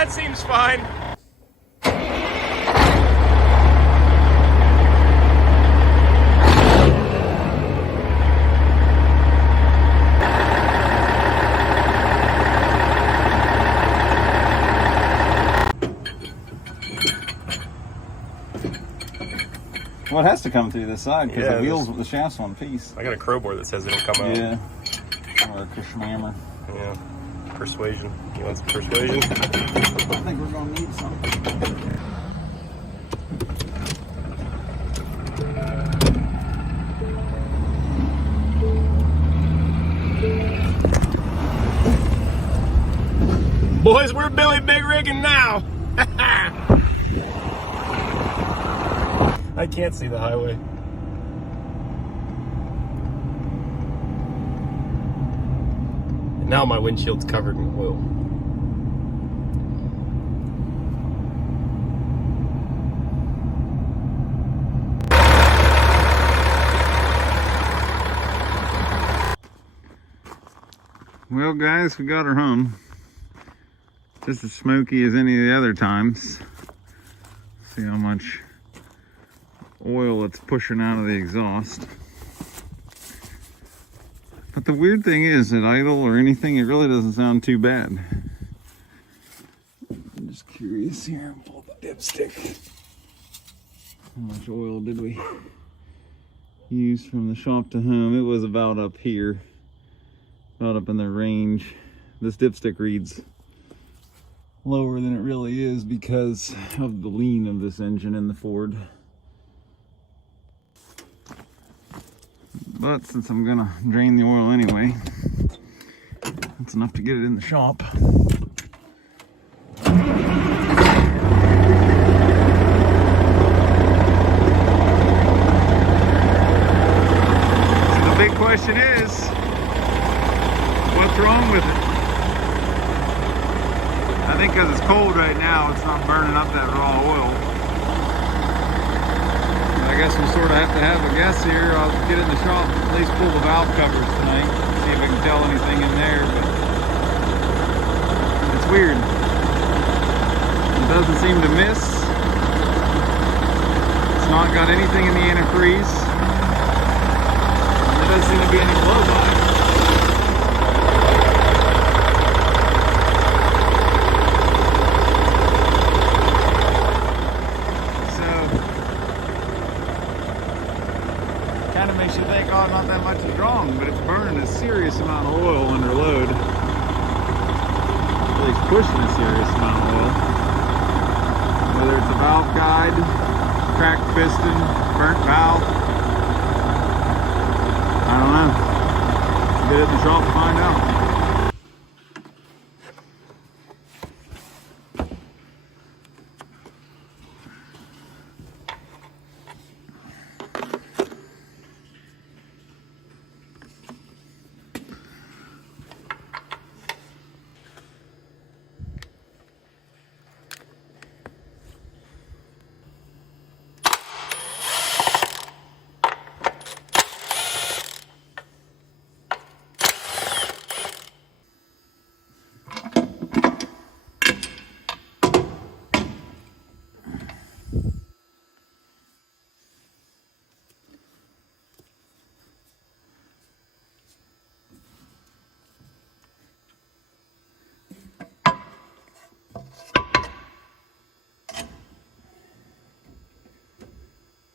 That seems fine. Well, it has to come through this side because Yeah, the wheels with the shaft's one piece. I got a crowbar that says it'll come out. Yeah. Or a Kishmammer. Yeah. Persuasion. You want some persuasion? I think we're going to need some. Boys, we're Billy Big Rigging now. I can't see the highway. And now my windshield's covered in oil. Well, guys, we got her home. Just as smoky as any of the other times. See how much oil it's pushing out of the exhaust. But the weird thing is, at idle or anything, it really doesn't sound too bad. I'm just curious here. Pull the dipstick. How much oil did we use from the shop to home? It was about up here, about up in the range. This dipstick reads lower than it really is because of the lean of this engine in the Ford. But since I'm gonna drain the oil anyway, that's enough to get it in the shop. So the big question is, what's wrong with it? I think because it's cold right now, it's not burning up that raw oil. I guess we'll sort of have to have a guess here. I'll get in the shop, at least pull the valve covers tonight, see if I can tell anything in there, but it's weird. It doesn't seem to miss. It's not got anything in the antifreeze. There doesn't seem to be any blow by. Kind of makes you think, oh, not that much is wrong, but it's burning a serious amount of oil under load. At least pushing a serious amount of oil. Whether it's a valve guide, cracked piston, burnt valve, I don't know. Get it in the shop to find out.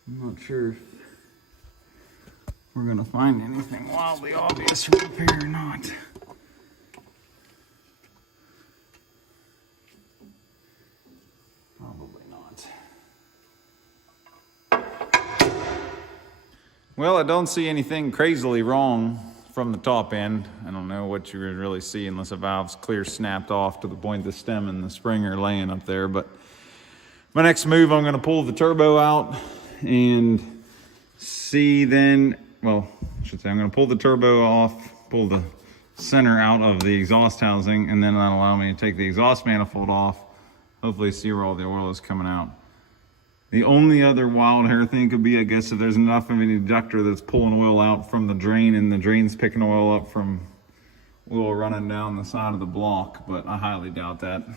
I'm not sure if we're going to find anything wildly obvious from up here or not. Probably not. Well, I don't see anything crazily wrong from the top end. I don't know what you would really see unless a valve's clear snapped off to the point the stem and the spring are laying up there. But my next move, I'm going to pull the turbo out and see then, well, I should say I'm going to pull the turbo off, pull the center out of the exhaust housing, and then that'll allow me to take the exhaust manifold off, hopefully see where all the oil is coming out. The only other wild hair thing could be, I guess, if there's enough of an inductor that's pulling oil out from the drain and the drain's picking oil up from oil running down the side of the block, but I highly doubt that.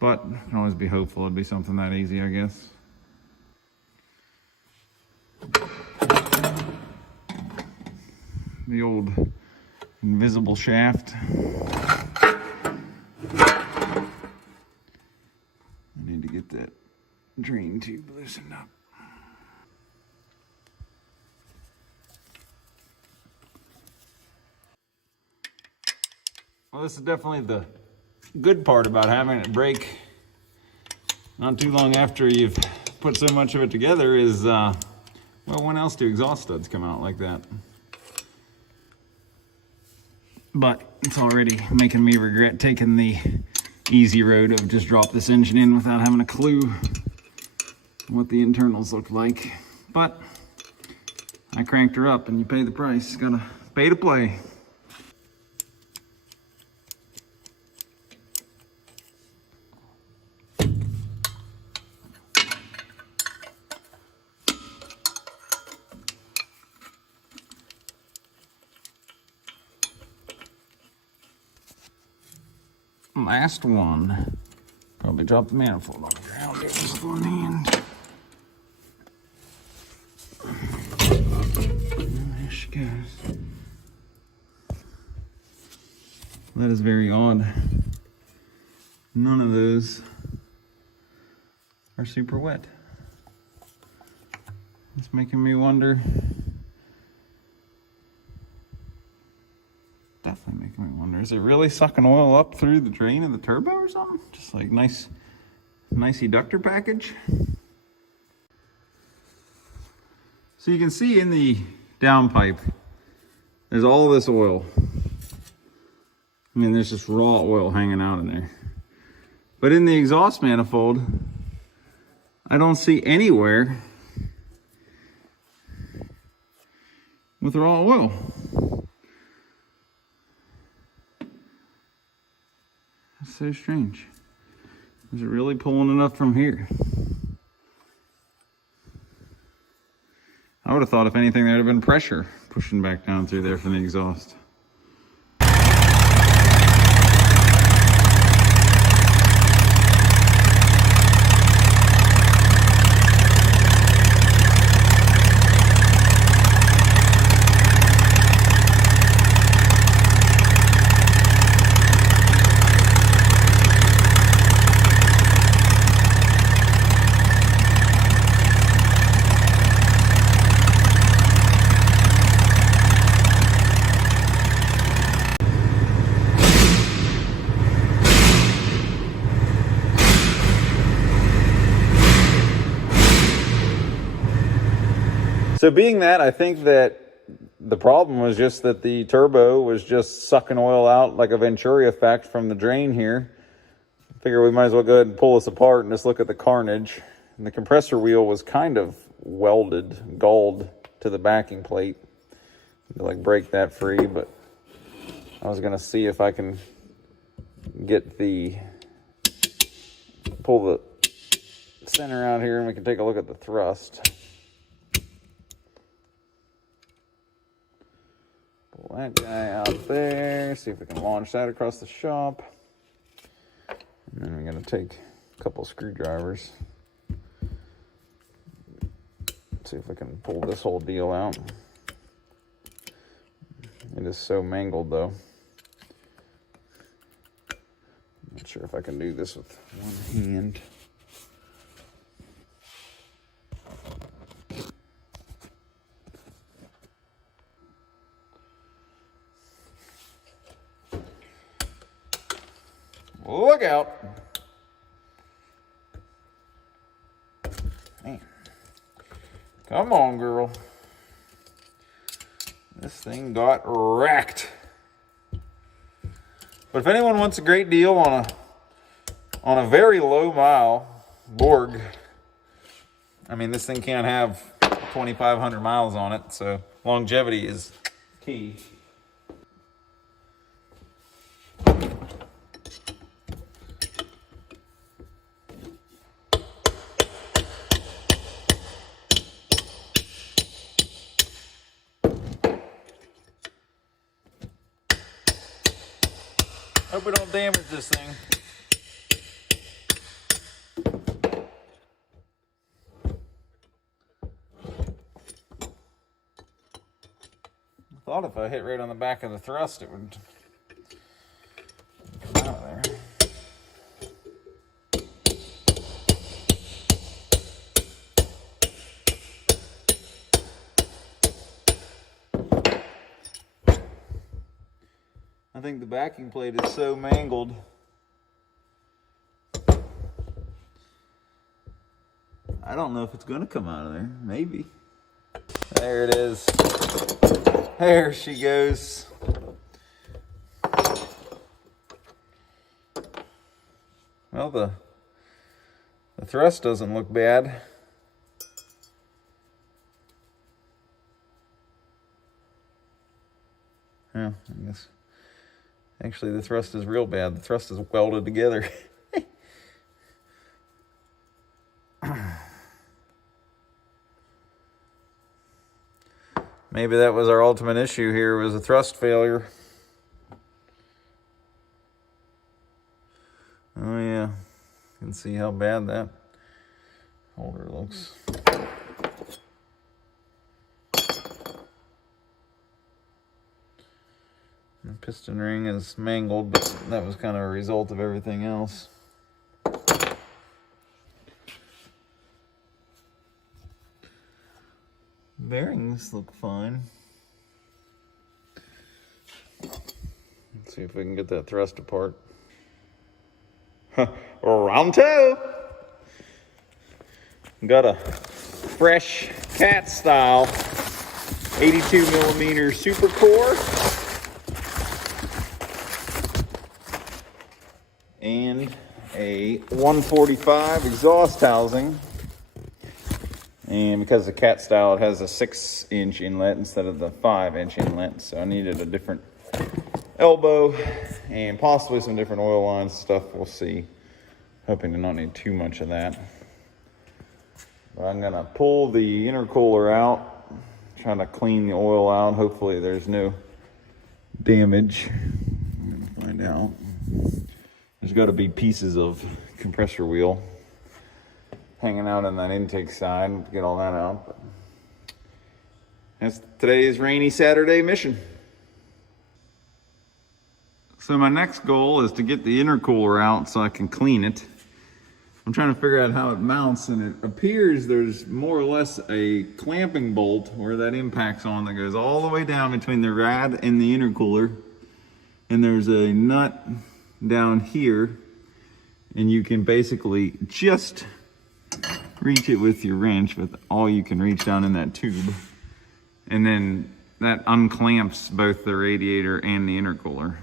But I can always be hopeful it'd be something that easy, I guess. The old invisible shaft. I need to get that drain tube loosened up. Well, this is definitely the good part about having it break not too long after you've put so much of it together is, well, when else do exhaust studs come out like that? But it's already making me regret taking the easy road of just drop this engine in without having a clue what the internals look like. But I cranked her up and you pay the price. Gotta pay to play. Last one. Probably dropped the manifold on the ground there with one hand. There she goes. That is very odd. None of those are super wet. It's making me wonder. Definitely making me wonder, is it really sucking oil up through the drain of the turbo or something? Just like nice eductor package. So you can see in the downpipe, there's all this oil. I mean, there's just raw oil hanging out in there. But in the exhaust manifold, I don't see anywhere with raw oil. That's so strange. Is it really pulling enough from here? I would have thought if anything there would have been pressure pushing back down through there from the exhaust. So being that, I think that the problem was just that the turbo was just sucking oil out like a Venturi effect from the drain here. I figure we might as well go ahead and pull this apart and just look at the carnage. And the compressor wheel was kind of welded, galled to the backing plate. To like break that free, but I was gonna see if I can get pull the center out here and we can take a look at the thrust. Pull that guy out there, see if we can launch that across the shop. And then we're going to take a couple screwdrivers. See if we can pull this whole deal out. It is so mangled though. Not sure if I can do this with one hand. Look out. Man. Come on, girl. This thing got wrecked. But if anyone wants a great deal on a very low mile Borg, I mean, this thing can't have 2,500 miles on it, so longevity is key. Hope we don't damage this thing. Thought if I hit right on the back of the thrust, it would come out of there. I think the backing plate is so mangled. I don't know if it's going to come out of there. Maybe. There it is. There she goes. Well, the thrust doesn't look bad. Yeah, I guess. Actually, the thrust is real bad. The thrust is welded together. Maybe that was our ultimate issue here, was a thrust failure. Oh yeah, you can see how bad that holder looks. The piston ring is mangled, but that was kind of a result of everything else. Bearings look fine. Let's see if we can get that thrust apart. Round two. Got a fresh cat style 82mm super core and a 145 exhaust housing. And because the cat style, it has a 6-inch inlet instead of the 5-inch inlet. So I needed a different elbow and possibly some different oil lines stuff. We'll see. Hoping to not need too much of that. But I'm gonna pull the intercooler out, trying to clean the oil out. Hopefully there's no damage. I'm gonna find out. There's gotta be pieces of compressor wheel hanging out on that intake side to get all that out. But that's today's rainy Saturday mission. So my next goal is to get the intercooler out so I can clean it. I'm trying to figure out how it mounts, and it appears there's more or less a clamping bolt where that impacts on that goes all the way down between the rad and the intercooler. And there's a nut down here, and you can basically just reach it with your wrench with all you can reach down in that tube. And then that unclamps both the radiator and the intercooler.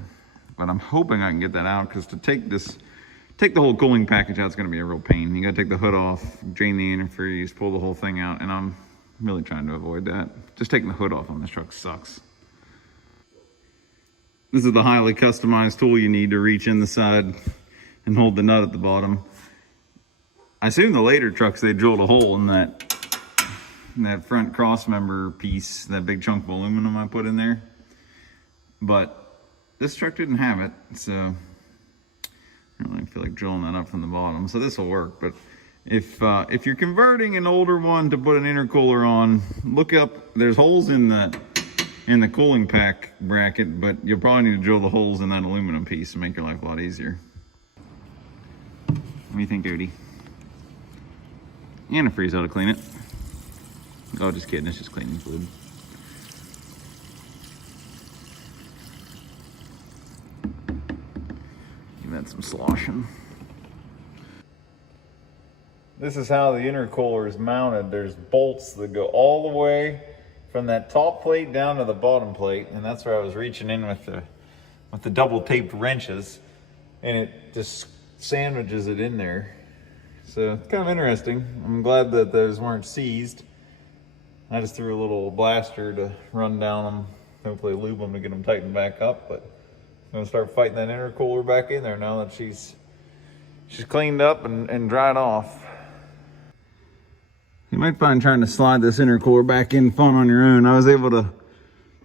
But I'm hoping I can get that out, because to take the whole cooling package out is going to be a real pain. You got to take the hood off, drain the antifreeze, pull the whole thing out, and I'm really trying to avoid that. Just taking the hood off on this truck sucks. This is the highly customized tool you need to reach in the side and hold the nut at the bottom. I assume the later trucks, they drilled a hole in that front cross member piece, that big chunk of aluminum I put in there. But this truck didn't have it, so I don't really feel like drilling that up from the bottom. So this will work. But if you're converting an older one to put an intercooler on, look up. There's holes in the cooling pack bracket, but you'll probably need to drill the holes in that aluminum piece to make your life a lot easier. What do you think, Odie? Antifreeze ought to clean it. Oh, just kidding. It's just cleaning fluid. Give that some sloshing. This is how the intercooler is mounted. There's bolts that go all the way from that top plate down to the bottom plate, and that's where I was reaching in with the double taped wrenches, and it just sandwiches it in there. So it's kind of interesting. I'm glad that those weren't seized. I just threw a little blaster to run down them, hopefully lube them to get them tightened back up. But I'm gonna start fighting that intercooler back in there now that she's cleaned up and dried off. You might find trying to slide this intercooler back in fun on your own. I was able to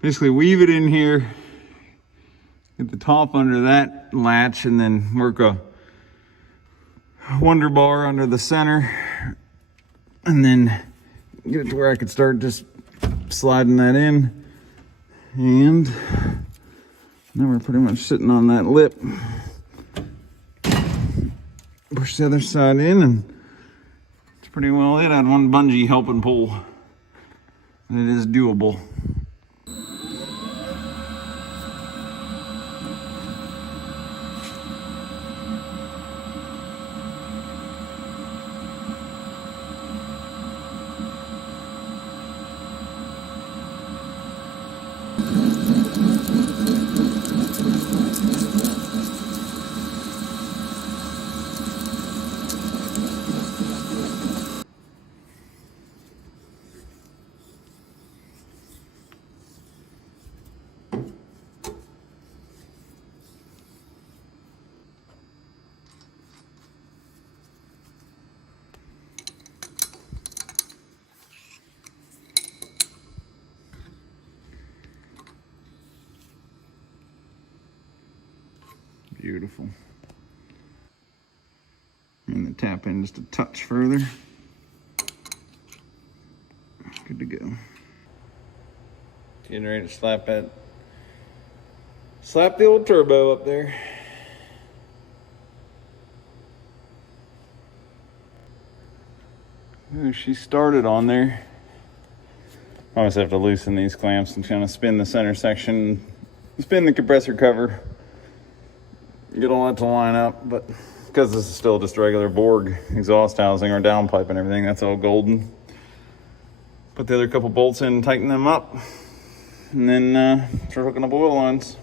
basically weave it in here, get the top under that latch, and then work a wonder bar under the center, and then get it to where I could start just sliding that in. And now we're pretty much sitting on that lip. Push the other side in, and it's pretty well it. I had one bungee helping pull. And it is doable. Beautiful. And the tap in just a touch further. Good to go. Getting ready to slap the old turbo up there. Ooh, she started on there. I always have to loosen these clamps and kind of spin the center section, spin the compressor cover. Get all that to line up, but because this is still just regular Borg exhaust housing or downpipe and everything, that's all golden. Put the other couple bolts in, tighten them up, and then start hooking up oil lines.